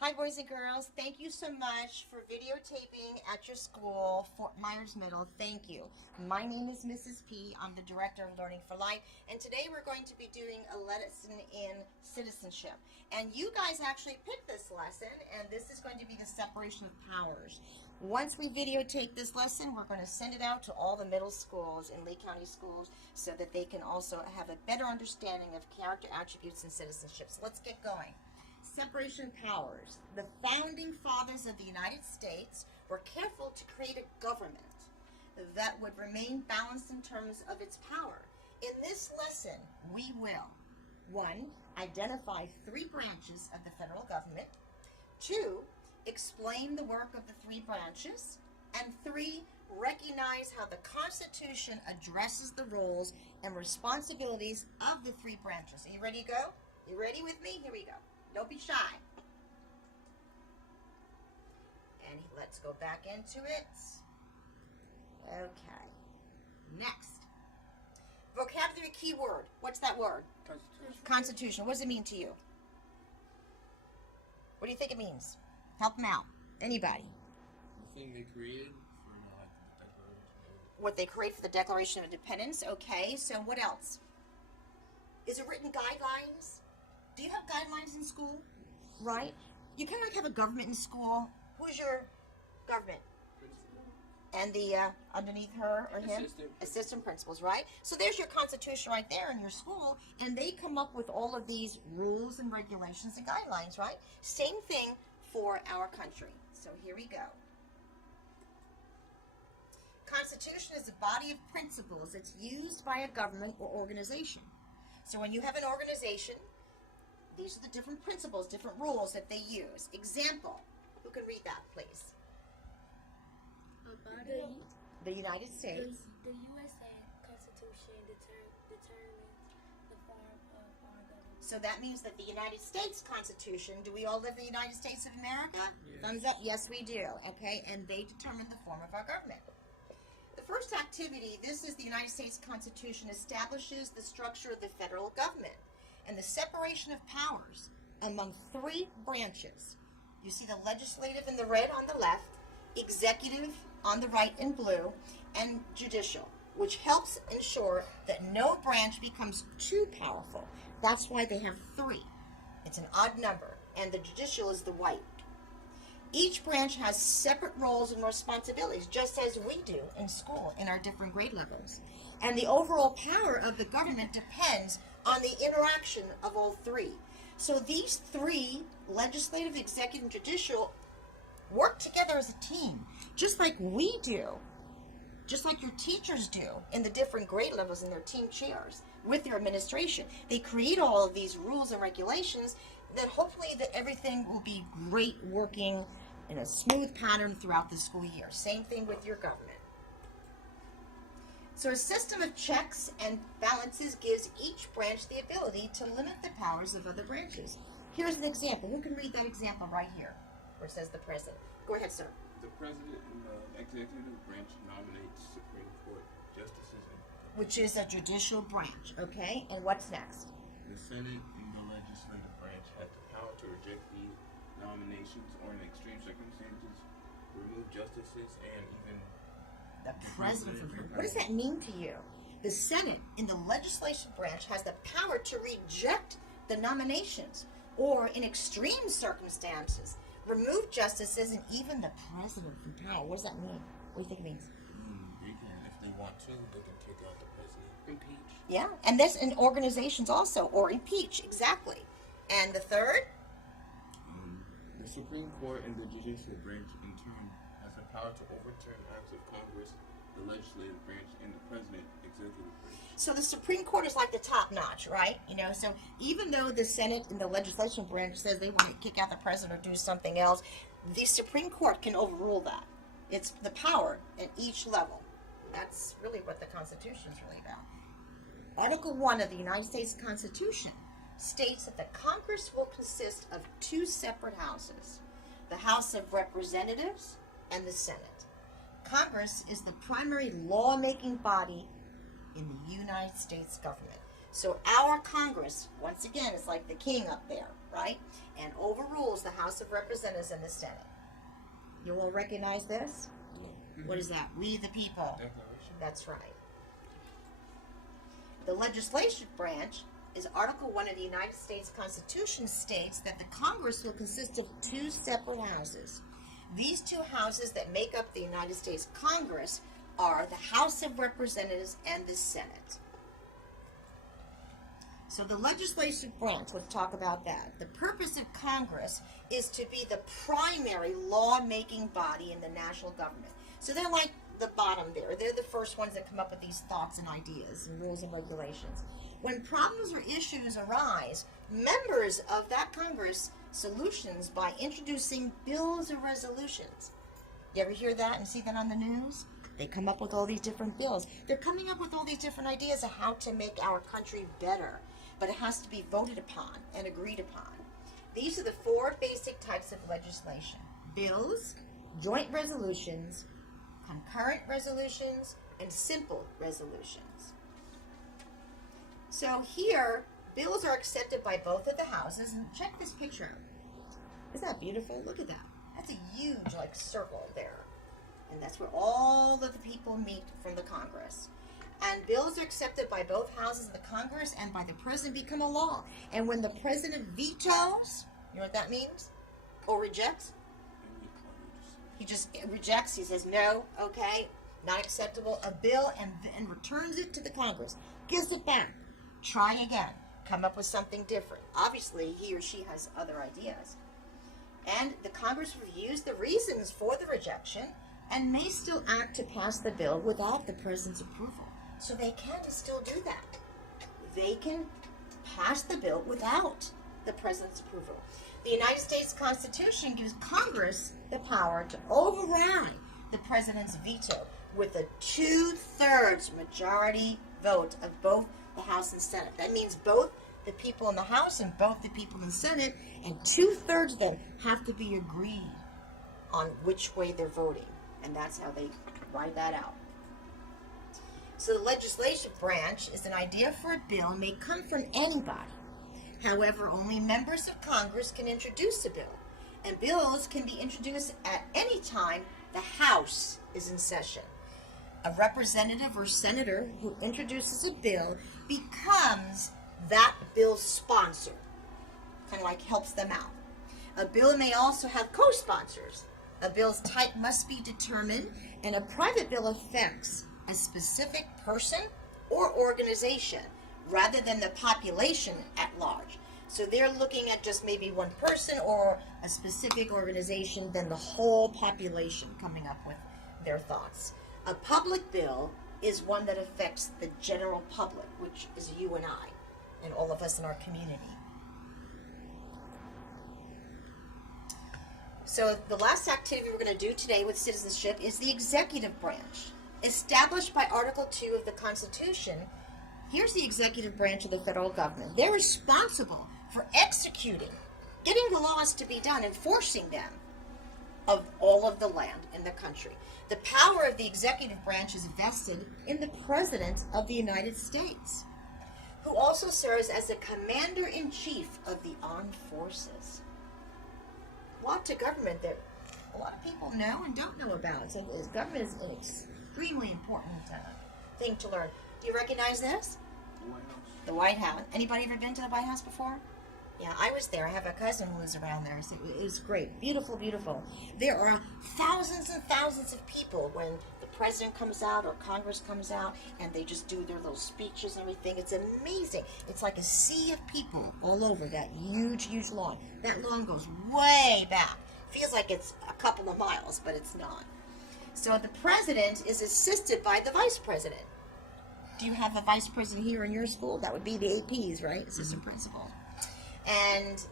Hi, boys and girls. Thank you so much for videotaping at your school, Fort Myers Middle. Thank you. My name is Mrs. P. I'm the Director of Learning for Life, and today we're going to be doing a lesson in citizenship. And you guys actually picked this lesson, and this is going to be the separation of powers. Once we videotape this lesson, we're going to send it out to all the middle schools and Lee County schools so that they can also have a better understanding of character attributes and citizenship. So let's get going. Separation of powers. The founding fathers of the United States were careful to create a government that would remain balanced in terms of its power. In this lesson, we will 1. Identify 3 branches of the federal government. 2. Explain the work of the 3 branches. And 3. Recognize how the Constitution addresses the roles and responsibilities of the 3 branches. Are you ready to go? You ready with me? Here we go. Don't be shy. And let's go back into it. Okay. Next. Vocabulary keyword. What's that word? Constitution. Constitution. What does it mean to you? What do you think it means? Help them out. Anybody. The thing they created for the Declaration. What they create for the Declaration of Independence. Okay. So what else? Is it written guidelines? Do you have guidelines in school? Right? You kind of like have a government in school. Who's your government? Principal. And the underneath her or him? Assistant. Assistant principals, right? So there's your constitution right there in your school, and they come up with all of these rules and regulations and guidelines, right? Same thing for our country. So here we go. Constitution is a body of principles that's used by a government or organization. So when you have an organization, these are the different principles, different rules that they use. Example. Who can read that, please? The United States. The USA Constitution determines the form of our government. So that means that the United States Constitution, do we all live in the United States of America? Yes. Thumbs up. Yes, we do. Okay, and they determine the form of our government. The first activity, this is the United States Constitution, establishes the structure of the federal government and the separation of powers among 3 branches. You see the legislative in the red on the left, executive on the right in blue, and judicial, which helps ensure that no branch becomes too powerful. That's why they have 3. It's an odd number, and the judicial is the white. Each branch has separate roles and responsibilities, just as we do in school in our different grade levels. And the overall power of the government depends on the interaction of all 3. So these 3, legislative, executive, and judicial, work together as a team, just like we do, just like your teachers do in the different grade levels in their team chairs with their administration. They create all of these rules and regulations that hopefully that everything will be great working in a smooth pattern throughout the school year. Same thing with your government. So a system of checks and balances gives each branch the ability to limit the powers of other branches. Here's an example. Who can read that example right here, where it says the president? Go ahead, sir. The president and the executive branch nominates Supreme Court justices. Which is a judicial branch, okay? And what's next? The Senate and the legislative branch has the power to reject the nominations or, in extreme circumstances, remove justices and even The president. What does that mean to you? The Senate in the legislation branch has the power to reject the nominations or, in extreme circumstances, remove justices and even the president from power. What does that mean? What do you think it means? They can, if they want to, they can kick out the president, impeach. Yeah, and that's in organizations also, or impeach, exactly. And the third? The Supreme Court and the judicial branch, in turn, has the power to overturn acts of Congress, the legislative branch, and the president, executive branch. So the Supreme Court is like the top notch, right? You know, so even though the Senate and the legislation branch says they want to kick out the president or do something else, the Supreme Court can overrule that. It's the power at each level. That's really what the Constitution is really about. Article 1 of the United States Constitution states that the Congress will consist of 2 separate houses, the House of Representatives and the Senate. Congress is the primary lawmaking body in the United States government. So our Congress, once again, is like the king up there. right? And overrules the House of Representatives and the Senate. You all recognize this? What is that? We the people. Declaration. That's right. The legislative branch is Article 1 of the United States Constitution states that the Congress will consist of two separate houses. These two houses that make up the United States Congress are the House of Representatives and the Senate. So the legislative branch, let's talk about that. The purpose of Congress is to be the primary law-making body in the national government. So they're like the bottom there. They're the first ones that come up with these thoughts and ideas and rules and regulations. When problems or issues arise, members of that Congress solutions by introducing bills or resolutions. You ever hear that and see that on the news? They come up with all these different bills. They're coming up with all these different ideas of how to make our country better, but it has to be voted upon and agreed upon. These are the four basic types of legislation: bills, joint resolutions, concurrent resolutions, and simple resolutions. So here, bills are accepted by both of the houses. And check this picture out. Isn't that beautiful? Look at that. That's a huge, circle there. And that's where all of the people meet from the Congress. And bills are accepted by both houses of the Congress and by the president become a law. And when the president vetoes, you know what that means? Or rejects? He just rejects. He says, no, okay, not acceptable, a bill, and returns it to the Congress. Gives it back. Try again. Come up with something different. Obviously, he or she has other ideas. And the Congress reviews the reasons for the rejection and may still act to pass the bill without the president's approval. So they can still do that. They can pass the bill without the president's approval. The United States Constitution gives Congress the power to override the president's veto with a 2/3 majority vote of both the House and Senate. That means both the people in the House and both the people in the Senate, and 2/3 of them have to be agreed on which way they're voting. And that's how they write that out. So the legislative branch is an idea for a bill may come from anybody. However, only members of Congress can introduce a bill. And bills can be introduced at any time the House is in session. A representative or senator who introduces a bill becomes that bill's sponsor. Kind of like helps them out. A bill may also have co-sponsors. A bill's type must be determined, and a private bill affects a specific person or organization rather than the population at large. So they're looking at just maybe one person or a specific organization than the whole population coming up with their thoughts. A public bill is one that affects the general public, which is you and I and all of us in our community. So the last activity we're going to do today with citizenship is the executive branch. Established by Article 2 of the Constitution, here's the executive branch of the federal government. They're responsible for executing, getting the laws to be done, enforcing them of all of the land in the country. The power of the executive branch is vested in the President of the United States, who also serves as the Commander-in-Chief of the Armed Forces. A lot to government that a lot of people know and don't know about. So government is an extremely important thing to learn. Do you recognize this? The White House. The White House. Anybody ever been to the White House before? Yeah, I was there. I have a cousin who lives around there. So it's great. Beautiful, beautiful. There are thousands and thousands of people when the president comes out or Congress comes out and they just do their little speeches and everything. It's amazing. It's like a sea of people all over that huge, huge lawn. That lawn goes way back. Feels like it's a couple of miles, but it's not. So the president is assisted by the vice president. Do you have a vice president here in your school? That would be the APs, right? Assistant principal. And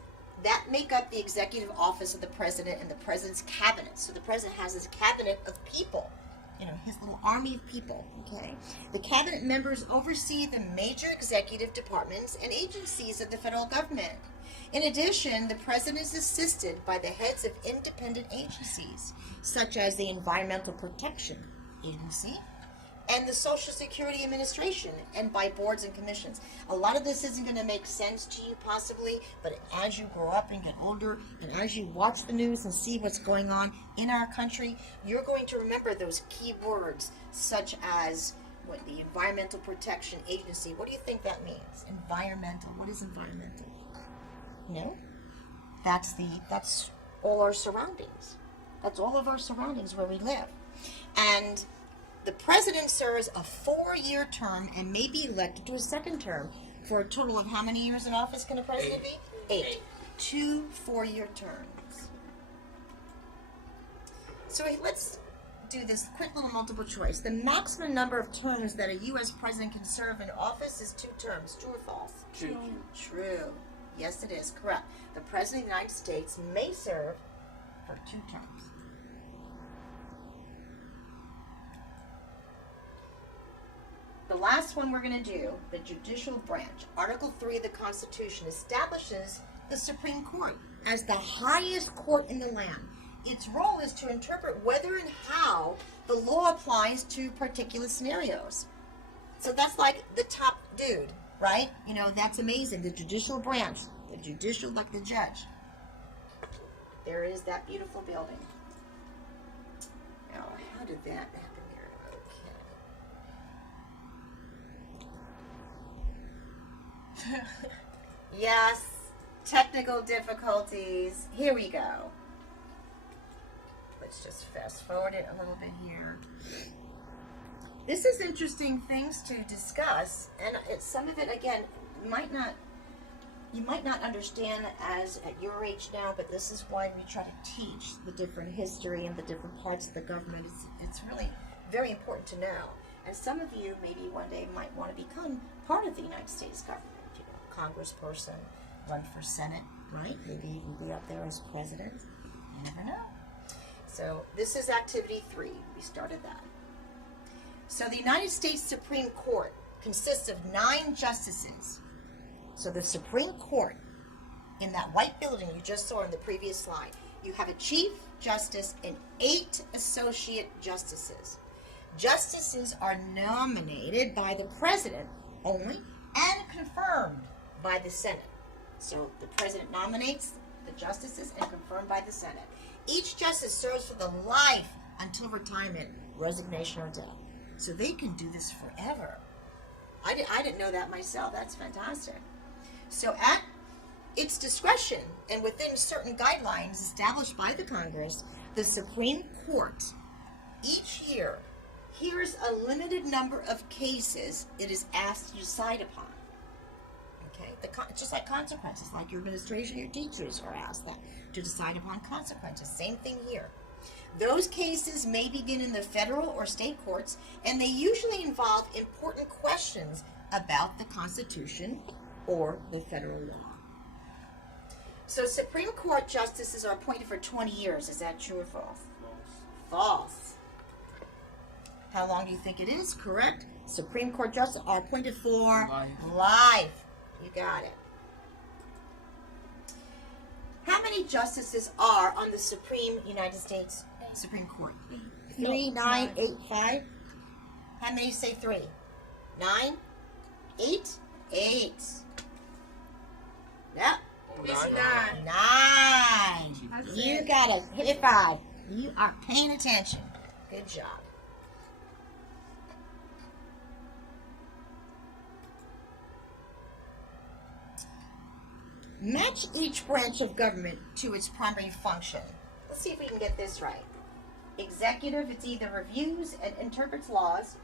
that make up the executive office of the president and the president's cabinet. So the president has his cabinet of people, his little army of people, okay? The cabinet members oversee the major executive departments and agencies of the federal government. In addition, the president is assisted by the heads of independent agencies, such as the Environmental Protection Agency, and the Social Security Administration, and by boards and commissions. A lot of this isn't going to make sense to you possibly, but as you grow up and get older, and as you watch the news and see what's going on in our country, you're going to remember those key words, such as what the Environmental Protection Agency. What do you think that means? Environmental. What is environmental? No? That's all our surroundings. That's all of our surroundings where we live. And the president serves a 4-year term and may be elected to a second term for a total of how many years in office can a president be? 8. 2 4-year terms. So let's do this quick little multiple choice. The maximum number of terms that a U.S. president can serve in office is 2 terms. True or false? True. True. Yes, it is. Correct. The president of the United States may serve for 2 terms. The last one we're going to do, the judicial branch. Article 3 of the Constitution establishes the Supreme Court as the highest court in the land. Its role is to interpret whether and how the law applies to particular scenarios. So that's like the top dude, right? You know, that's amazing. The judicial branch, the judicial, like the judge. There is that beautiful building. Now, how did that happen here? Okay. Yes, technical difficulties. Here we go. Let's just fast forward it a little bit here. This is interesting things to discuss, and some of it, again, you might not understand as at your age now, but this is why we try to teach the different history and the different parts of the government. It's really very important to know. And some of you maybe one day might want to become part of the United States government. You know, congressperson, run for Senate, right? Maybe even be up there as president. You never know. So this is activity 3. We started that. So the United States Supreme Court consists of 9 justices. So the Supreme Court, in that white building you just saw in the previous slide, you have a Chief Justice and 8 Associate Justices. Justices are nominated by the President only and confirmed by the Senate. So the President nominates the justices and confirmed by the Senate. Each justice serves for the life until retirement, resignation, or death. So they can do this forever. I didn't know that myself. That's fantastic. So at its discretion and within certain guidelines established by the Congress, the Supreme Court each year hears a limited number of cases it is asked to decide upon. Okay, just like consequences, like your administration, your teachers are asked that to decide upon consequences. Same thing here. Those cases may begin in the federal or state courts, and they usually involve important questions about the Constitution or the federal law. So Supreme Court justices are appointed for 20 years. Is that true or false? False. How long do you think it is? Correct. Supreme Court justices are appointed for life. You got it. How many justices are on the Supreme United States Supreme Court? 3, 9, 8, 5. How many say 3? 9, 8, 8. Yep. It's 9. 9. You got it. Hit it 5. You are paying attention. Good job. Match each branch of government to its primary function. Let's see if we can get this right. Executive, it's either reviews and interprets laws,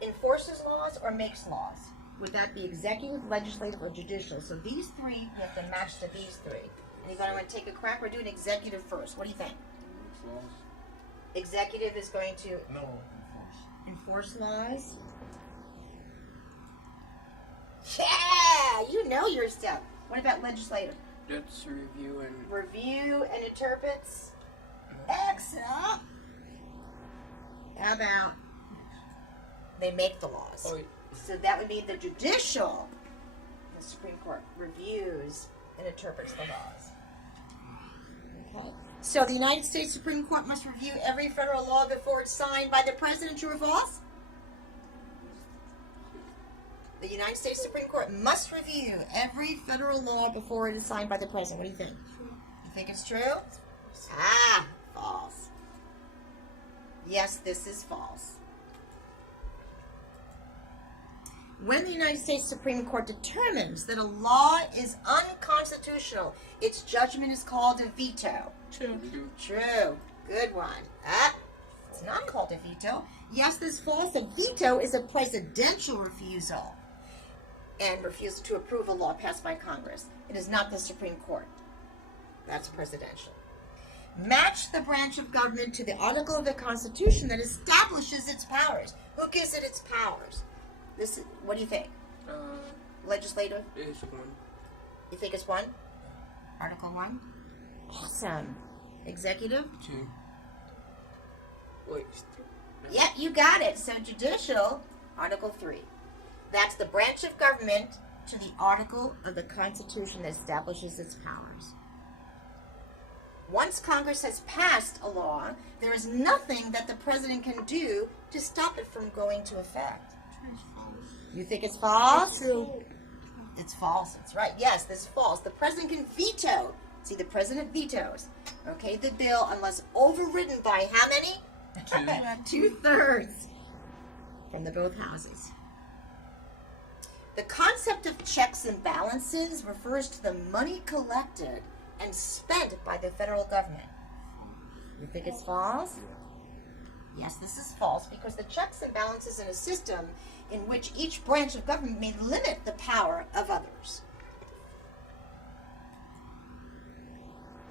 enforces laws, or makes laws. Would that be executive, legislative, or judicial? So these 3, we have to match to these 3. Anybody want to take a crack? We're doing executive first. What do you think? Executive is going to enforce laws. Yeah, you know your stuff. What about legislative? That's review and interprets. Excellent. How about they make the laws? Oh, so that would mean the judicial. The Supreme Court reviews and interprets the laws. Okay. So the United States Supreme Court must review every federal law before it's signed by the President. True or false? The United States Supreme Court must review every federal law before it is signed by the president. What do you think? You think it's true? Ah, false. Yes, this is false. When the United States Supreme Court determines that a law is unconstitutional, its judgment is called a veto. True. True. Good one. Ah, it's not called a veto. Yes, this is false. A veto is a presidential refusal and refusal to approve a law passed by Congress. It is not the Supreme Court. That's presidential. Match the branch of government to the article of the Constitution that establishes its powers. Who gives it its powers? This. What do you think? Legislative? It's one. You think it's 1? Article 1? Awesome. Executive? 2. Wait. Yeah, you got it. So judicial, Article 3. That's the branch of government to the article of the Constitution that establishes its powers. Once Congress has passed a law, there is nothing that the president can do to stop it from going to effect. You think it's false? True. It's false. It's right. Yes, this is false. The president can veto. See, the president vetoes, okay, the bill unless overridden by how many? 2/3 from the both houses. The concept of checks and balances refers to the money collected and spent by the federal government. You think it's false? Yes, this is false because the checks and balances in a system in which each branch of government may limit the power of others.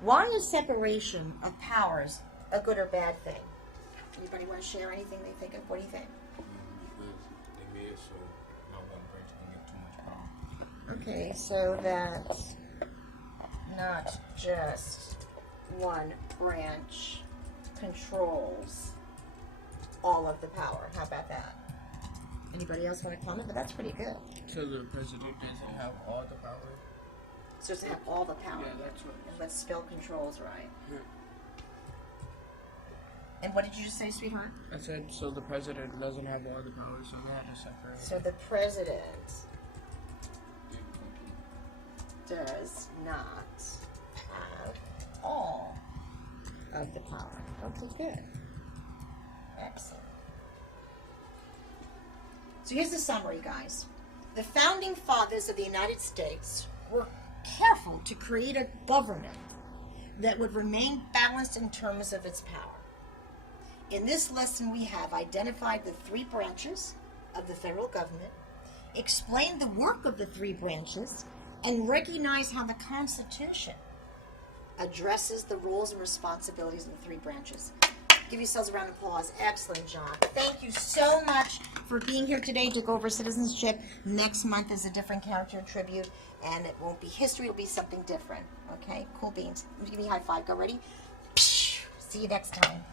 Why is separation of powers a good or bad thing? Anybody want to share anything they think of? What do you think? Because they made it so not one branch can get too much power. Okay, so that not just one branch controls all of the power. How about that? Anybody else want to comment? But that's pretty good. So the president doesn't have all the power? So to have all the power. Yeah, that's what And let's spell controls right. Yeah. And what did you just say, sweetheart? I said, so the president doesn't have all the power, so they had to separate. So the president does not have all of the power. Okay, good. Excellent. So here's the summary, guys. The founding fathers of the United States were careful to create a government that would remain balanced in terms of its power. In this lesson, we have identified the 3 branches of the federal government, explained the work of the 3 branches, and recognized how the Constitution addresses the roles and responsibilities of the 3 branches. Give yourselves a round of applause. Excellent job. Thank you so much for being here today to go over citizenship. Next month is a different character tribute, and it won't be history. It'll be something different. Okay? Cool beans. Give me a high five. Go ready? See you next time.